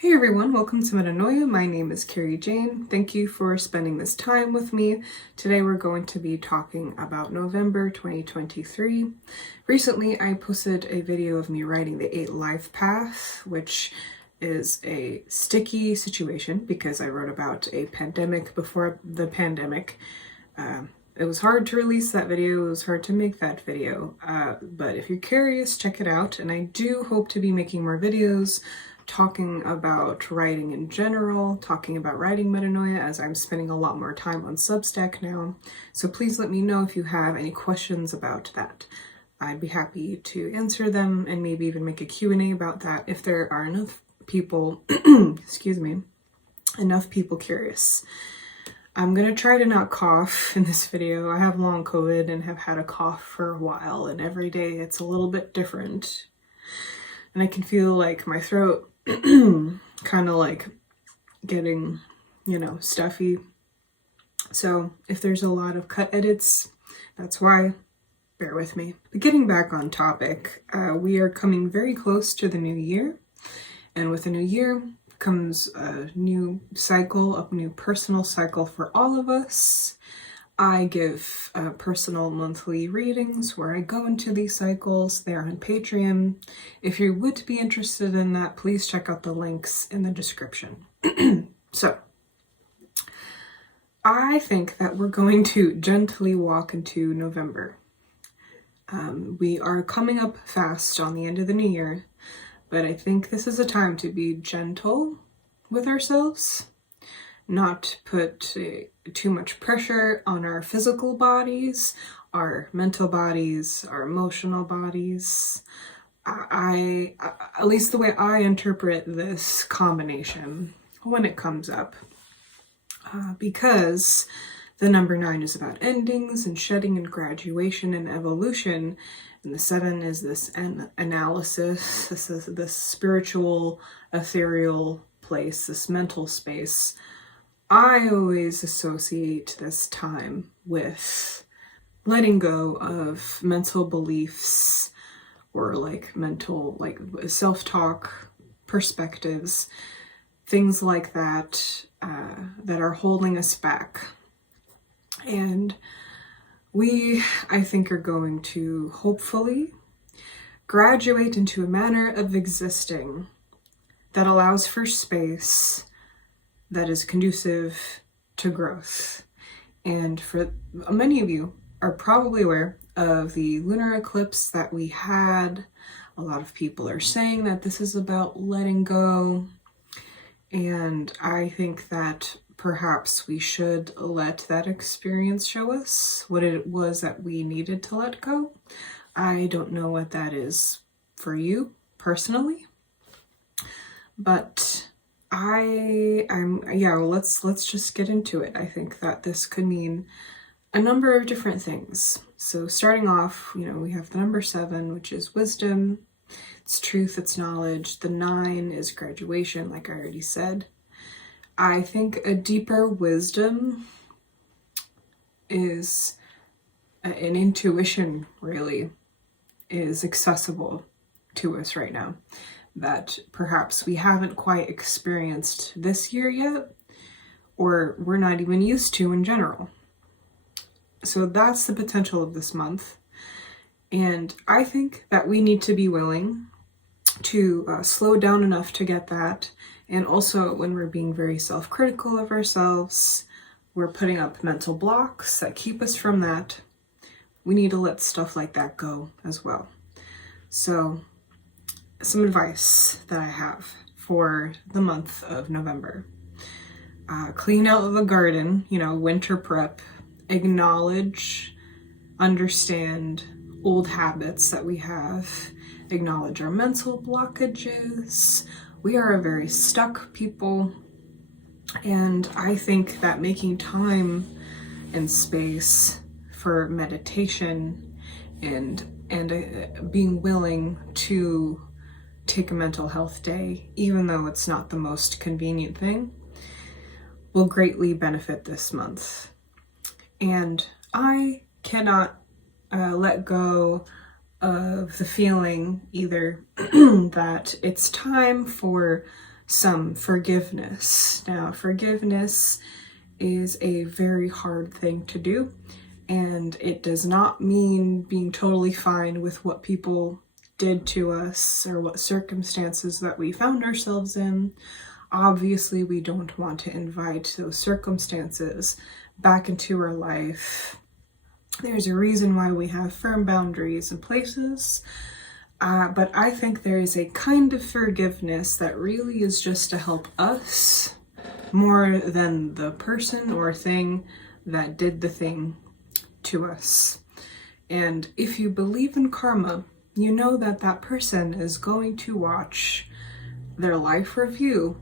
Hey everyone, welcome to Metanoia. My name is Carrie Jane. Thank you for spending this time with me. Today we're going to be talking about November 2023. Recently I posted a video of me writing the 8 Life Path, which is a sticky situation because I wrote about a pandemic before the pandemic. It was hard to release that video, it was hard to make that video, but if you're curious, check it out. And I do hope to be making more videos talking about writing in general, talking about writing Metanoia, as I'm spending a lot more time on Substack now. So please let me know if you have any questions about that. I'd be happy to answer them and maybe even make a Q&A about that if there are enough people, excuse me, enough people curious. I'm gonna try to not cough in this video. I have long COVID and have had a cough for a while, and every day it's a little bit different. And I can feel like my throat kind of like getting, stuffy. So if there's a lot of cut edits, that's why. Bear with me. But getting back on topic, we are coming very close to the new year. And with the new year comes a new cycle, a new personal cycle for all of us. I give personal monthly readings where I go into these cycles. They're on Patreon. If you would be interested in that, please check out the links in the description. So, I think that we're going to gently walk into November. We are coming up fast on the end of the new year, but I think this is a time to be gentle with ourselves, not put too much pressure on our physical bodies, our mental bodies, our emotional bodies. I at least the way I interpret this combination when it comes up, because the number 9 is about endings and shedding and graduation and evolution, and the 7 is this analysis, this is this spiritual, ethereal place, this mental space. I always associate this time with letting go of mental beliefs or mental, self-talk, perspectives, things like that, that are holding us back. And we, I think, are going to hopefully graduate into a manner of existing that allows for space that is conducive to growth. And for many of you are probably aware of the lunar eclipse that we had. A lot of people are saying that this is about letting go. And I think that perhaps we should let that experience show us what it was that we needed to let go. I don't know what that is for you personally, but let's just get into it. I think that this could mean a number of different things. So starting off, we have the number 7, which is wisdom, it's truth, it's knowledge. The 9 is graduation, like I already said. I think a deeper wisdom is an intuition, really, is accessible to us right now, that perhaps we haven't quite experienced this year yet, or we're not even used to in general. So that's the potential of this month. And I think that we need to be willing to slow down enough to get that. And also, when we're being very self-critical of ourselves, we're putting up mental blocks that keep us from that. We need to let stuff like that go as well. So some advice that I have for the month of November. Clean out the garden, winter prep, acknowledge, understand old habits that we have, acknowledge our mental blockages. We are a very stuck people, and I think that making time and space for meditation and being willing to take a mental health day, even though it's not the most convenient thing, will greatly benefit this month. And I cannot let go of the feeling either that it's time for some forgiveness. Now, forgiveness is a very hard thing to do, and it does not mean being totally fine with what people did to us or what circumstances that we found ourselves in. Obviously, we don't want to invite those circumstances back into our life. There's a reason why we have firm boundaries in places, but I think there is a kind of forgiveness that really is just to help us more than the person or thing that did the thing to us. And if you believe in karma, you know that that person is going to watch their life review,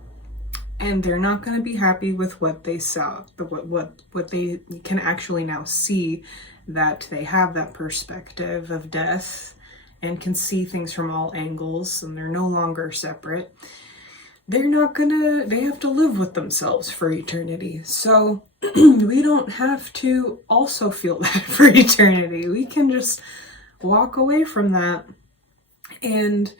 and they're not going to be happy with what they saw, but what they can actually now see, that they have that perspective of death and can see things from all angles, and they're no longer separate. They have to live with themselves for eternity. So we don't have to also feel that for eternity. We can just walk away from that and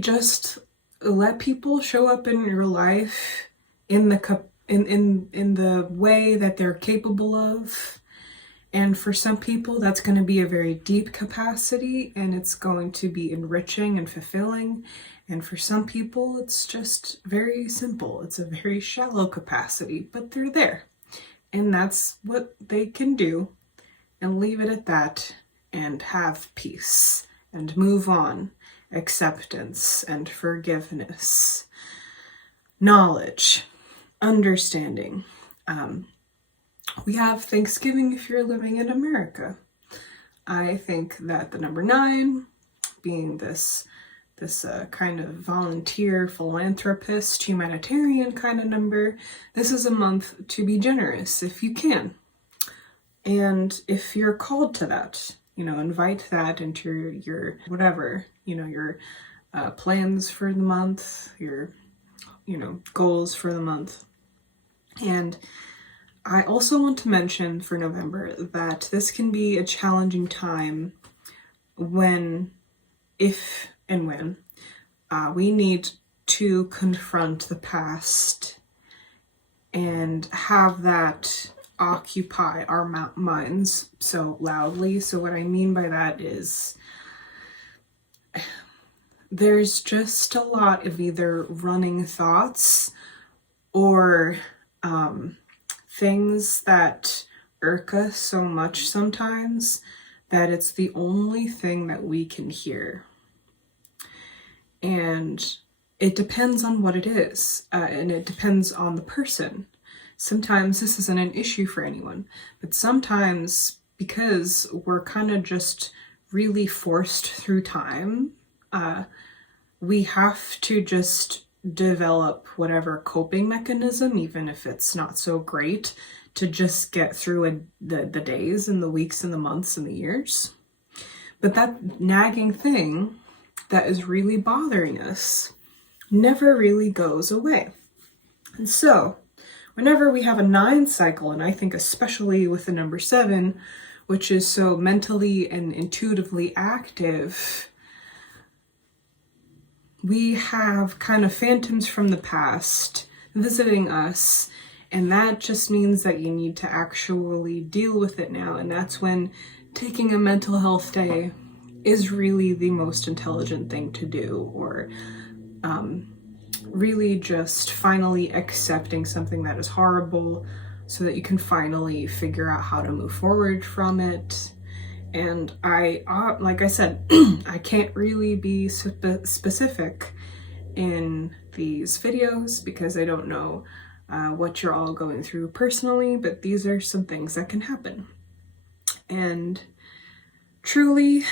just let people show up in your life in the way that they're capable of. And for some people, that's going to be a very deep capacity, and it's going to be enriching and fulfilling. And for some people, it's just very simple. It's a very shallow capacity, but they're there. And that's what they can do, and leave it at that, and have peace, and move on. Acceptance and forgiveness. Knowledge. Understanding. We have Thanksgiving if you're living in America. I think that the number 9, being this kind of volunteer, philanthropist, humanitarian kind of number, this is a month to be generous if you can. And if you're called to that, invite that into your whatever, your plans for the month, your, goals for the month. And I also want to mention for November that this can be a challenging time if and when we need to confront the past and have that occupy our minds so loudly. So what I mean by that is there's just a lot of either running thoughts or things that irk us so much sometimes that it's the only thing that we can hear. And it depends on what it is, and it depends on the person. Sometimes this isn't an issue for anyone, but sometimes because we're kind of just really forced through time, we have to just develop whatever coping mechanism, even if it's not so great, to just get through the days and the weeks and the months and the years. But that nagging thing that is really bothering us never really goes away. And so whenever we have a 9 cycle, and I think especially with the number 7, which is so mentally and intuitively active, we have kind of phantoms from the past visiting us, and that just means that you need to actually deal with it now. And that's when taking a mental health day is really the most intelligent thing to do, or really just finally accepting something that is horrible so that you can finally figure out how to move forward from it. And like I said, I can't really be specific in these videos because I don't know what you're all going through personally, but these are some things that can happen. And truly,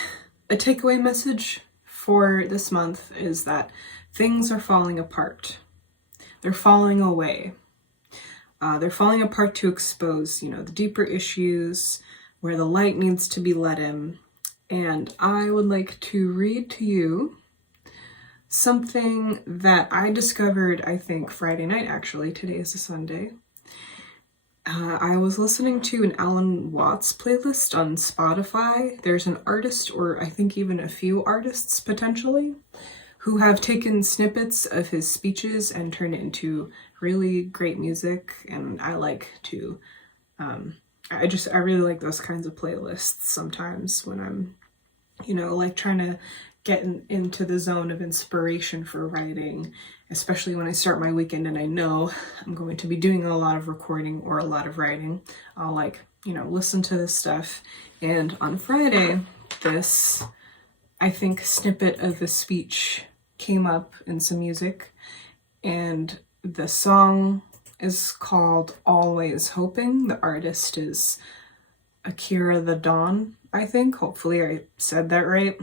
a takeaway message for this month is that things are falling apart. They're falling away. They're falling apart to expose, the deeper issues, where the light needs to be let in. And I would like to read to you something that I discovered, I think, Friday night, actually. Today is a Sunday. I was listening to an Alan Watts playlist on Spotify. There's an artist, or I think even a few artists potentially, who have taken snippets of his speeches and turned it into really great music. And I like to, I really like those kinds of playlists sometimes when I'm, like trying to get into the zone of inspiration for writing, especially when I start my weekend and I know I'm going to be doing a lot of recording or a lot of writing. I'll listen to this stuff. And on Friday, this, I think, snippet of the speech came up in some music, and the song is called Always Hoping. The artist is Akira the Dawn, I think. Hopefully I said that right.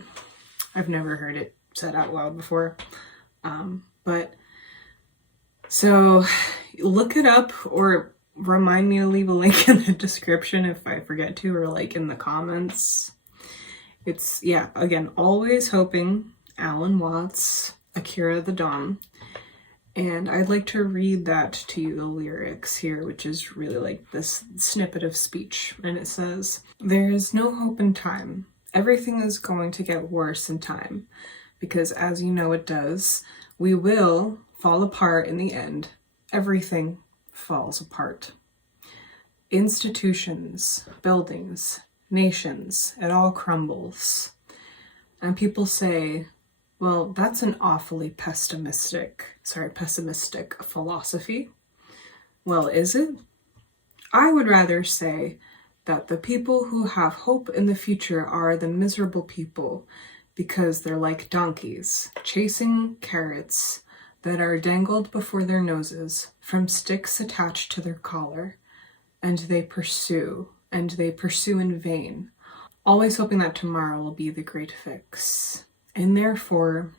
I've never heard it said out loud before. But so look it up, or remind me to leave a link in the description if I forget to, or like in the comments. It's, again, Always Hoping, Alan Watts, Akira the Dawn. And I'd like to read that to you, the lyrics here, which is really like this snippet of speech. And it says, "There is no hope in time. Everything is going to get worse in time. Because as you know it does, we will fall apart in the end. Everything falls apart. Institutions, buildings, nations, it all crumbles. And people say, well, that's an awfully pessimistic philosophy. Well, is it? I would rather say that the people who have hope in the future are the miserable people, because they're like donkeys chasing carrots that are dangled before their noses from sticks attached to their collar, and they pursue in vain, always hoping that tomorrow will be the great fix, and therefore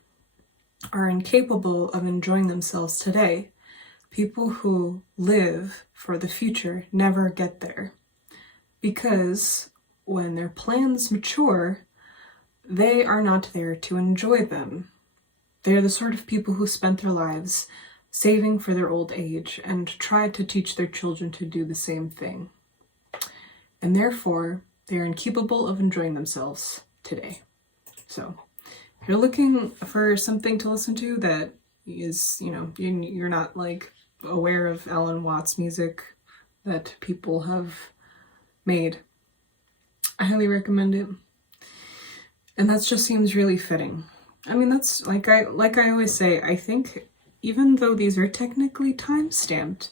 are incapable of enjoying themselves today. People who live for the future never get there, because when their plans mature, they are not there to enjoy them. They're the sort of people who spent their lives saving for their old age and tried to teach their children to do the same thing. And therefore, they are incapable of enjoying themselves today." So, if you're looking for something to listen to that is, you're not like aware of Alan Watts music that people have made, I highly recommend it. And that just seems really fitting. I mean, that's like I always say, I think even though these are technically time-stamped,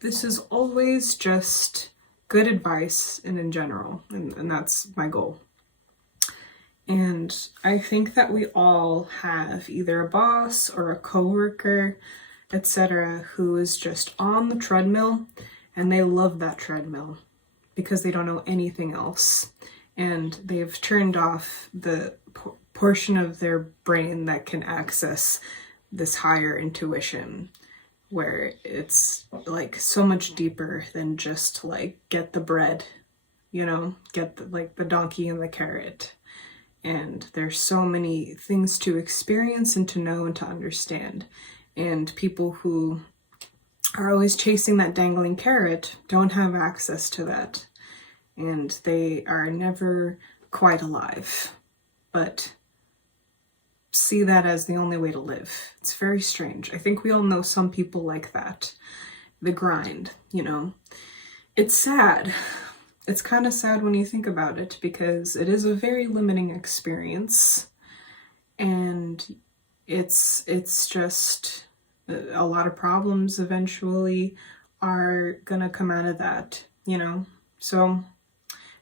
this is always just good advice and in general, and that's my goal. And I think that we all have either a boss or a coworker, etc., who is just on the treadmill, and they love that treadmill because they don't know anything else. And they've turned off the portion of their brain that can access this higher intuition, where it's like so much deeper than just like get the bread, get the donkey and the carrot. And there's so many things to experience and to know and to understand. And people who are always chasing that dangling carrot don't have access to that. And they are never quite alive, but see that as the only way to live. It's very strange. I think we all know some people like that. The grind, It's sad. It's kind of sad when you think about it, because it is a very limiting experience, and it's just a lot of problems eventually are gonna come out of that, So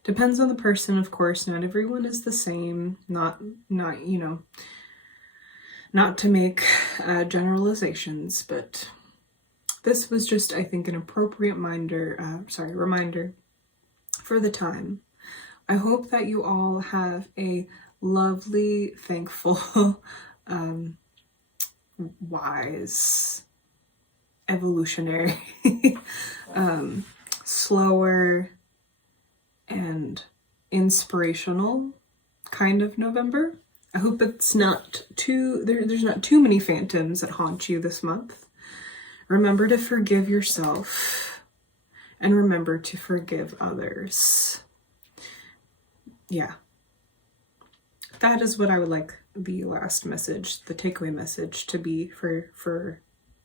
depends on the person, of course. Not everyone is the same. Not to make generalizations, but this was just, I think, an appropriate reminder for the time. I hope that you all have a lovely, thankful, wise, evolutionary, slower, and inspirational kind of November. I hope it's not there's not too many phantoms that haunt you this month. Remember to forgive yourself, and remember to forgive others. Yeah. that is what I would like the last message, the takeaway message to be for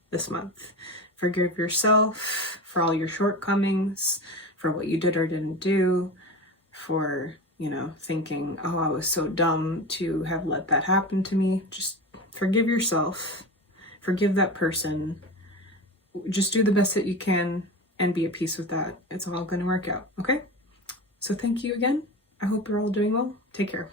this month. Forgive yourself for all your shortcomings, for what you did or didn't do, for, thinking, oh, I was so dumb to have let that happen to me. Just forgive yourself, forgive that person, just do the best that you can and be at peace with that. It's all going to work out, okay? So thank you again. I hope you're all doing well. Take care.